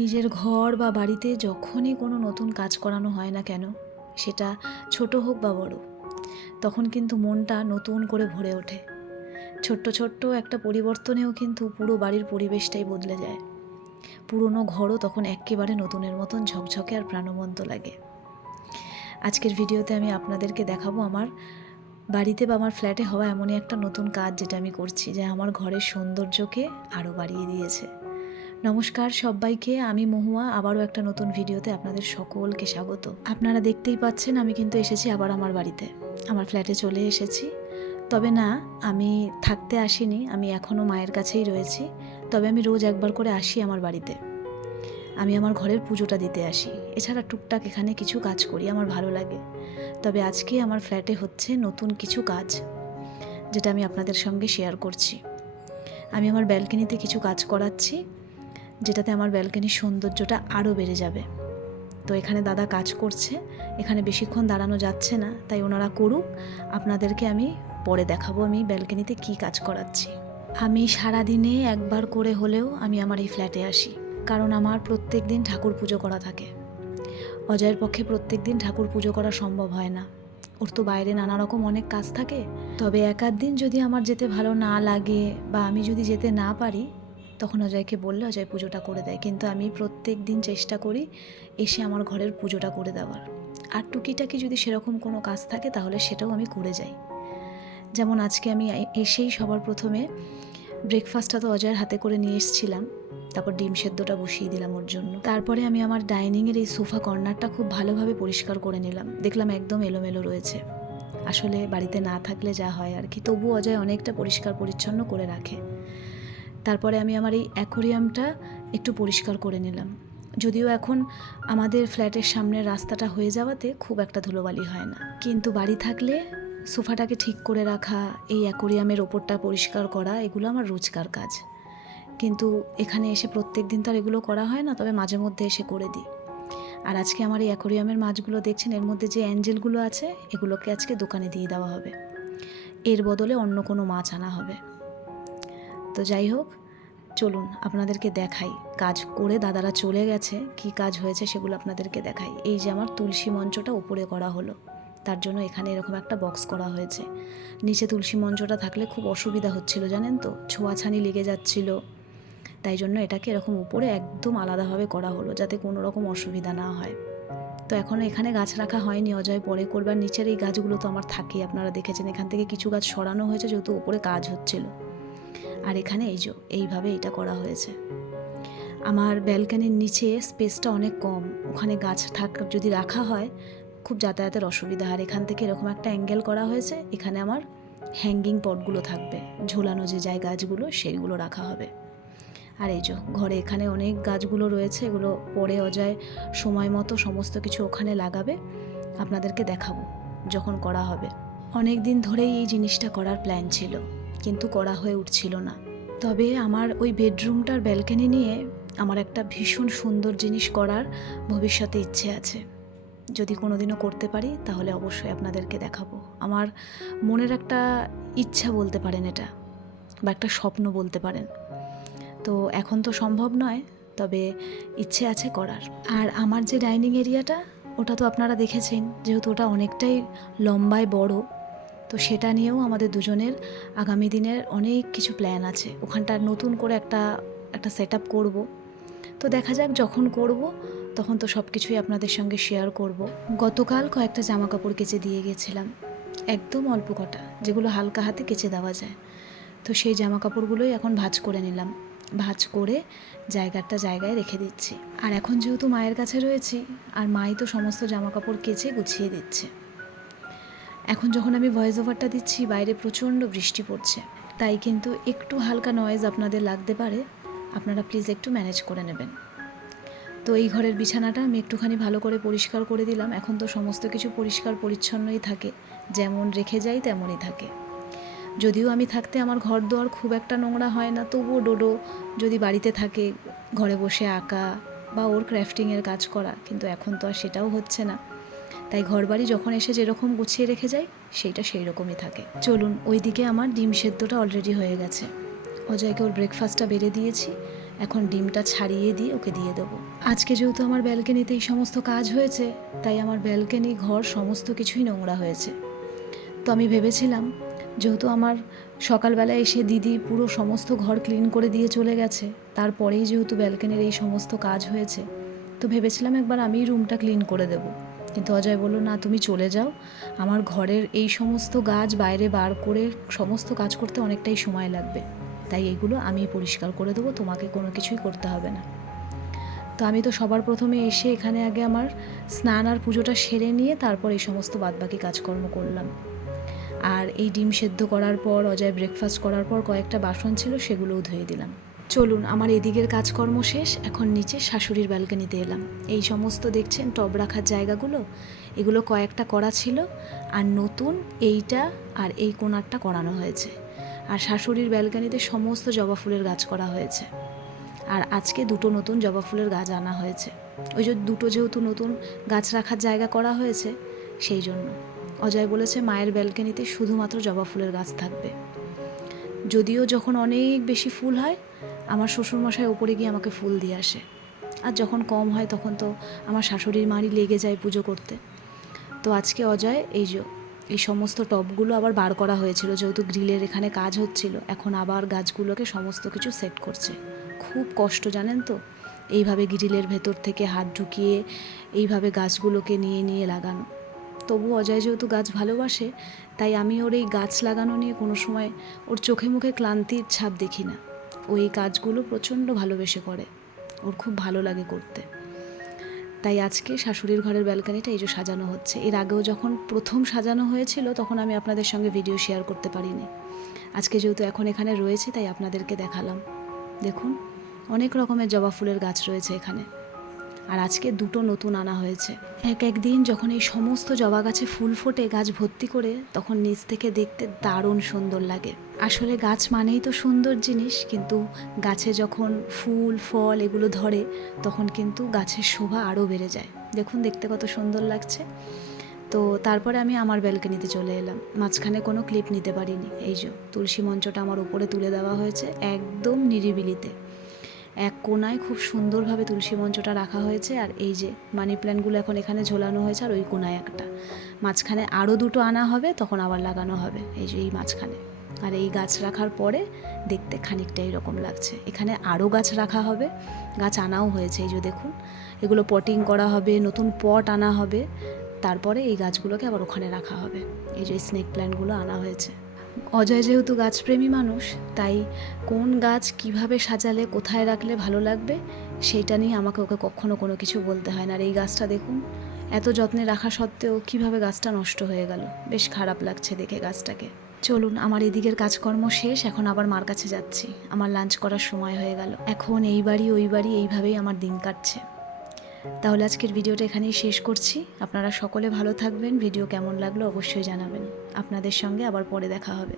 নিজের ঘর বা বাড়িতে যখনই কোনো নতুন কাজ করানো হয় না কেন, সেটা ছোট হোক বা বড়, তখন কিন্তু মনটা নতুন করে ভরে ওঠে। ছোট্ট ছোট্ট একটা পরিবর্তনেও কিন্তু পুরো বাড়ির পরিবেশটাই বদলে যায়। পুরনো ঘরও তখন একেবারে নতুনের মতন ঝকঝকে আর প্রাণবন্ত লাগে। আজকের ভিডিওতে আমি আপনাদেরকে দেখাবো আমার বাড়িতে বা আমার ফ্ল্যাটে হওয়া এমনই একটা নতুন কাজ যেটা আমি করছি, যা আমার ঘরের সৌন্দর্যকে আরও বাড়িয়ে দিয়েছে। নমস্কার সবাইকে, আমি মহুয়া। আবারও একটা নতুন ভিডিওতে আপনাদের সকলকে স্বাগত। আপনারা দেখতেই পাচ্ছেন আমি কিন্তু এসেছি আবার আমার বাড়িতে, আমার ফ্ল্যাটে চলে এসেছি। তবে না, আমি থাকতে আসিনি, আমি এখনও মায়ের কাছেই রয়েছি। তবে আমি রোজ একবার করে আসি আমার বাড়িতে। আমি আমার ঘরের পুজোটা দিতে আসি, এছাড়া টুকটাক এখানে কিছু কাজ করি, আমার ভালো লাগে। তবে আজকে আমার ফ্ল্যাটে হচ্ছে নতুন কিছু কাজ, যেটা আমি আপনাদের সঙ্গে শেয়ার করছি। আমি আমার ব্যালকনিতে কিছু কাজ করাচ্ছি, যেটাতে আমার ব্যালকনির সৌন্দর্যটা আরও বেড়ে যাবে। তো এখানে দাদা কাজ করছে, এখানে বেশিক্ষণ দাঁড়ানো যাচ্ছে না, তাই ওনারা করুক, আপনাদেরকে আমি পরে দেখাবো আমি ব্যালকনিতে কি কাজ করাচ্ছি। আমি সারাদিনে একবার করে হলেও আমি আমার এই ফ্ল্যাটে আসি, কারণ আমার প্রত্যেক দিন ঠাকুর পুজো করা থাকে। অজয়ের পক্ষে প্রত্যেক দিন ঠাকুর পুজো করা সম্ভব হয় না, ওর তো বাইরে নানা রকম অনেক কাজ থাকে। তবে এক আধ দিন যদি আমার যেতে ভালো না লাগে বা আমি যদি যেতে না পারি, তখন অজয়কে বললে অজয় পুজোটা করে দেয়। কিন্তু আমি প্রত্যেক দিন চেষ্টা করি এসে আমার ঘরের পুজোটা করে দেওয়ার। আর টুকিটাকি যদি সেরকম কোনো কাজ থাকে তাহলে সেটাও আমি করে যাই। যেমন আজকে আমি এসেই সবার প্রথমে ব্রেকফাস্টটা তো অজয়ের হাতে করে নিয়ে এসেছিলাম, তারপর ডিম সেদ্ধটা বসিয়ে দিলাম ওর জন্য। তারপরে আমি আমার ডাইনিংয়ের এই সোফা কর্নারটা খুব ভালোভাবে পরিষ্কার করে নিলাম, দেখলাম একদম এলোমেলো রয়েছে। আসলে বাড়িতে না থাকলে যা হয় আর কি, তবু অজয় অনেকটা পরিষ্কার পরিচ্ছন্ন করে রাখে। তারপরে আমি আমার এই অ্যাকোরিয়ামটা একটু পরিষ্কার করে নিলাম। যদিও এখন আমাদের ফ্ল্যাটের সামনের রাস্তাটা হয়ে যাওয়াতে খুব একটা ধুলোবালি হয় না, কিন্তু বাড়ি থাকলে সোফাটাকে ঠিক করে রাখা, এই অ্যাকোরিয়ামের ওপরটা পরিষ্কার করা, এগুলো আমার রোজকার কাজ। কিন্তু এখানে এসে প্রত্যেক দিন তো আর এগুলো করা হয় না, তবে মাঝে মধ্যে এসে করে দিই। আর আজকে আমার এই অ্যাকোরিয়ামের মাছগুলো দেখছেন, এর মধ্যে যে অ্যাঞ্জেলগুলো আছে এগুলোকে আজকে দোকানে দিয়ে দেওয়া হবে, এর বদলে অন্য কোনো মাছ আনা হবে। তো যাই হোক, চলুন আপনাদেরকে দেখাই। কাজ করে দাদারা চলে গেছে, কি কাজ হয়েছে সেগুলো আপনাদেরকে দেখাই। এই যে আমার তুলসী মঞ্চটা উপরে করা হলো, তার জন্য এখানে এরকম একটা বক্স করা হয়েছে। নিচে তুলসী মঞ্চটা থাকলে খুব অসুবিধা হচ্ছিল, জানেন তো, ছোঁয়াছানি লেগে যাচ্ছিল। তাই জন্য এটাকে এরকম উপরে একদম আলাদাভাবে করা হলো, যাতে কোনো রকম অসুবিধা না হয়। তো এখনও এখানে গাছ রাখা হয়নি, অজয় পরে করবার। নিচের এই গাছগুলো তো আমার থাকেই, আপনারা দেখেছেন, এখান থেকে কিছু গাছ সরানো হয়েছে যেহেতু উপরে কাজ হচ্ছিল। আর এখানে এই যে এইভাবে এটা করা হয়েছে। আমার ব্যালকনির নিচে স্পেসটা অনেক কম, ওখানে গাছ যদি রাখা হয় খুব যাতায়াতের অসুবিধা। আর এখান থেকে এরকম একটা অ্যাঙ্গেল করা হয়েছে, এখানে আমার হ্যাঙ্গিং পটগুলো থাকবে, ঝোলানো যে যায় গাছগুলো সেইগুলো রাখা হবে। আর এই যে ঘরে এখানে অনেক গাছগুলো রয়েছে, এগুলো পরে অজয় সময় মতো সমস্ত কিছু ওখানে লাগাবে, আপনাদেরকে দেখাবো যখন করা হবে। অনেক দিন ধরেই এই জিনিসটা করার প্ল্যান ছিল, কিন্তু করা হয়ে উঠছিল না। তবে আমার ওই বেডরুমটার ব্যালকনি নিয়ে আমার একটা ভীষণ সুন্দর জিনিস করার ভবিষ্যতে ইচ্ছে আছে। যদি কোনো দিনও করতে পারি তাহলে অবশ্যই আপনাদেরকে দেখাবো। আমার মনের একটা ইচ্ছা বলতে পারেন এটা, বা একটা স্বপ্ন বলতে পারেন। তো এখন তো সম্ভব নয়, তবে ইচ্ছে আছে করার। আর আমার যে ডাইনিং এরিয়াটা, ওটা তো আপনারা দেখেছেন, যেহেতু ওটা অনেকটাই লম্বায় বড়, তো সেটা নিয়েও আমাদের দুজনের আগামী দিনের অনেক কিছু প্ল্যান আছে। ওখানটার নতুন করে একটা সেট আপ করবো। তো দেখা যাক, যখন করব তখন তো সব কিছুই আপনাদের সঙ্গে শেয়ার করব। গতকাল কয়েকটা জামা কাপড় কেচে দিয়ে গেছিলাম, একদম অল্প কটা, যেগুলো হালকা হাতে কেচে দেওয়া যায়। তো সেই জামা কাপড়গুলোই এখন ভাঁজ করে নিলাম, ভাঁজ করে জায়গায় রেখে দিচ্ছি। আর এখন যেহেতু মায়ের কাছে রয়েছি, আর মাই তো সমস্ত জামা কাপড় কেচে গুছিয়ে দিচ্ছে। এখন যখন আমি ভয়েস ওভারটা দিচ্ছি, বাইরে প্রচণ্ড বৃষ্টি পড়ছে, তাই কিন্তু একটু হালকা নয়েজ আপনাদের লাগতে পারে, আপনারা প্লিজ একটু ম্যানেজ করে নেবেন। তো এই ঘরের বিছানাটা আমি একটুখানি ভালো করে পরিষ্কার করে দিলাম। এখন তো সমস্ত কিছু পরিষ্কার পরিচ্ছন্নই থাকে, যেমন রেখে যাই তেমনই থাকে। যদিও আমি থাকতে আমার ঘর দুয়ার খুব একটা নোংরা হয় না, তবুও ডোডো যদি বাড়িতে থাকে ঘরে বসে আঁকা বা ওর ক্রাফটিংয়ের কাজ করা, কিন্তু এখন তো আর সেটাও হচ্ছে না। তাই ঘরবাড়ি যখন এসে যেরকম গুছিয়ে রেখে যাই, সেইটা সেই রকমই থাকে। চলুন, ওইদিকে আমার ডিম সেদ্ধটা অলরেডি হয়ে গেছে, অজয়কে ওর ব্রেকফাস্টটা বেড়ে দিয়েছি, এখন ডিমটা ছাড়িয়ে দিয়ে ওকে দিয়ে দেবো। আজকে যেহেতু আমার ব্যালকনিতে এই সমস্ত কাজ হয়েছে, তাই আমার ব্যালকনি, ঘর সমস্ত কিছুই নোংরা হয়েছে। তো আমি ভেবেছিলাম, যেহেতু আমার সকালবেলা এসে দিদি পুরো সমস্ত ঘর ক্লিন করে দিয়ে চলে গেছে, তারপরেই যেহেতু ব্যালকনির এই সমস্ত কাজ হয়েছে, তো ভেবেছিলাম একবার আমি রুমটা ক্লিন করে দেবো। কিন্তু অজয় বলল, না তুমি চলে যাও, আমার ঘরের এই সমস্ত গাছ বাইরে বার করে সমস্ত কাজ করতে অনেকটাই সময় লাগবে, তাই এগুলো আমি পরিষ্কার করে দেবো, তোমাকে কোনো কিছুই করতে হবে না। তো আমি তো সবার প্রথমে এসে এখানে আগে আমার স্নান আর পুজোটা সেরে নিয়ে তারপর এই সমস্ত বাদবাকি কাজকর্ম করলাম। আর এই ডিম সেদ্ধ করার পর, অজয় ব্রেকফাস্ট করার পর কয়েকটা বাসন ছিল, সেগুলোও ধুয়ে দিলাম। চলুন, আমার এদিকের কাজকর্ম শেষ, এখন নিচে শাশুড়ির ব্যালকনিতে এলাম। এই সমস্ত দেখছেন টব রাখার জায়গাগুলো, এগুলো কয়েকটা করা ছিল, আর নতুন এইটা আর এই কোণারটা করানো হয়েছে। আর শাশুড়ির ব্যালকনিতে সমস্ত জবা ফুলের গাছ করা হয়েছে। আর আজকে দুটো নতুন জবা ফুলের গাছ আনা হয়েছে। ওই যে দুটো যেহেতু নতুন গাছ রাখার জায়গা করা হয়েছে, সেই জন্য অজয় বলেছে মায়ের ব্যালকনিতে শুধুমাত্র জবা ফুলের গাছ থাকবে। যদিও যখন অনেক বেশি ফুল হয়, আমার শ্বশুরমশাই ওপরে গিয়ে আমাকে ফুল দিয়ে আসে, আর যখন কম হয় তখন তো আমার শাশুড়ির মারই লেগে যায় পুজো করতে। তো আজকে অজয় এই সমস্ত টবগুলো আবার বার করা হয়েছিল, যেহেতু গ্রিলের এখানে কাজ হচ্ছিল, এখন আবার গাছগুলোকে সমস্ত কিছু সেট করছে। খুব কষ্ট জানেন তো, এইভাবে গ্রিলের ভেতর থেকে হাত ঢুকিয়ে এইভাবে গাছগুলোকে নিয়ে নিয়ে লাগানো। তবু অজয় যেহেতু গাছ ভালোবাসে, তাই আমি ওর এই গাছ লাগানো নিয়ে কোনো সময় ওর চোখে মুখে ক্লান্তির ছাপ দেখি না। ও এই কাজগুলো প্রচণ্ড ভালোবেসে করে, ওর খুব ভালো লাগে করতে। তাই আজকে শাশুড়ির ঘরের ব্যালকনিটা এই যে সাজানো হচ্ছে। এর আগেও যখন প্রথম সাজানো হয়েছিল, তখন আমি আপনাদের সঙ্গে ভিডিও শেয়ার করতে পারিনি। আজকে যেহেতু এখন এখানে রয়েছে, তাই আপনাদেরকে দেখালাম। দেখুন, অনেক রকমের জবা ফুলের গাছ রয়েছে এখানে, আর আজকে দুটো নতুন আনা হয়েছে। একদিন যখন এই সমস্ত জবা গাছে ফুল ফোটে গাছ ভর্তি করে, তখন নিচ থেকে দেখতে দারুণ সুন্দর লাগে। আসলে গাছ মানেই তো সুন্দর জিনিস, কিন্তু গাছে যখন ফুল ফল এগুলো ধরে, তখন কিন্তু গাছের শোভা আরও বেড়ে যায়। দেখুন দেখতে কত সুন্দর লাগছে। তো তারপরে আমি আমার ব্যালকনিতে চলে এলাম। মাঝখানে কোনো ক্লিপ নিতে পারিনি। এই যে তুলসী মঞ্চটা আমার উপরে তুলে দেওয়া হয়েছে, একদম নিরিবিলিতে এক কোণায় খুব সুন্দরভাবে তুলসী মঞ্চটা রাখা হয়েছে। আর এই যে মানি প্ল্যান্টগুলো এখন এখানে ঝোলানো হয়েছে, আর ওই কোণায় একটা, মাঝখানে আরও দুটো আনা হবে, তখন আবার লাগানো হবে এই যে এই মাঝখানে। আর এই গাছ রাখার পরে দেখতে খানিকটা এরকম লাগছে। এখানে আরও গাছ রাখা হবে, গাছ আনাও হয়েছে, এই যে দেখুন, এগুলো পটিং করা হবে, নতুন পট আনা হবে, তারপরে এই গাছগুলোকে আবার ওখানে রাখা হবে। এই যে স্নেক প্ল্যান্টগুলো আনা হয়েছে। অজয় যেহেতু গাছপ্রেমী মানুষ, তাই কোন গাছ কিভাবে সাজালে কোথায় রাখলে ভালো লাগবে সেইটা নিয়ে আমাকে ওকে কখনো কোনো কিছু বলতে হয় না। আর এই গাছটা দেখুন, এত যত্নে রাখা সত্ত্বেও কিভাবে গাছটা নষ্ট হয়ে গেল, বেশ খারাপ লাগছে দেখে গাছটাকে। চলুন, আমার এদিকের কাজকর্ম শেষ, এখন আবার মার কাছে যাচ্ছি। আমার লাঞ্চ করার সময় হয়ে গেল, এখন এই বাড়ি ওই বাড়ি এইভাবেই আমার দিন কাটছে। তাহলে আজকের ভিডিওটা এখানেই শেষ করছি। আপনারা সকলে ভালো থাকবেন। ভিডিও কেমন লাগলো অবশ্যই জানাবেন। আপনাদের সঙ্গে আবার পরে দেখা হবে।